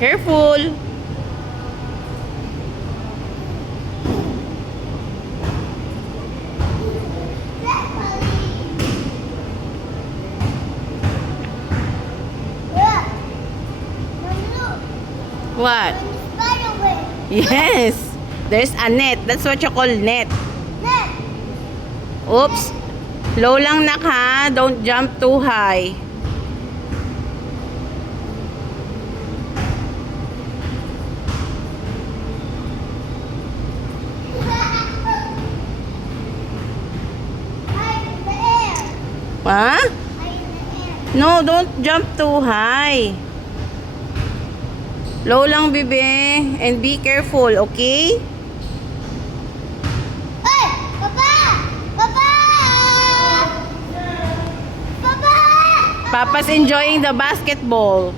Careful. What? Yes. There's a net. That's what you call net. Oops. Low lang nak ha. Don't jump too high. Huh? No, don't jump too high. Low lang, bebe. And be careful, okay? Hey! Papa! Papa! Papa! Papa's enjoying the basketball.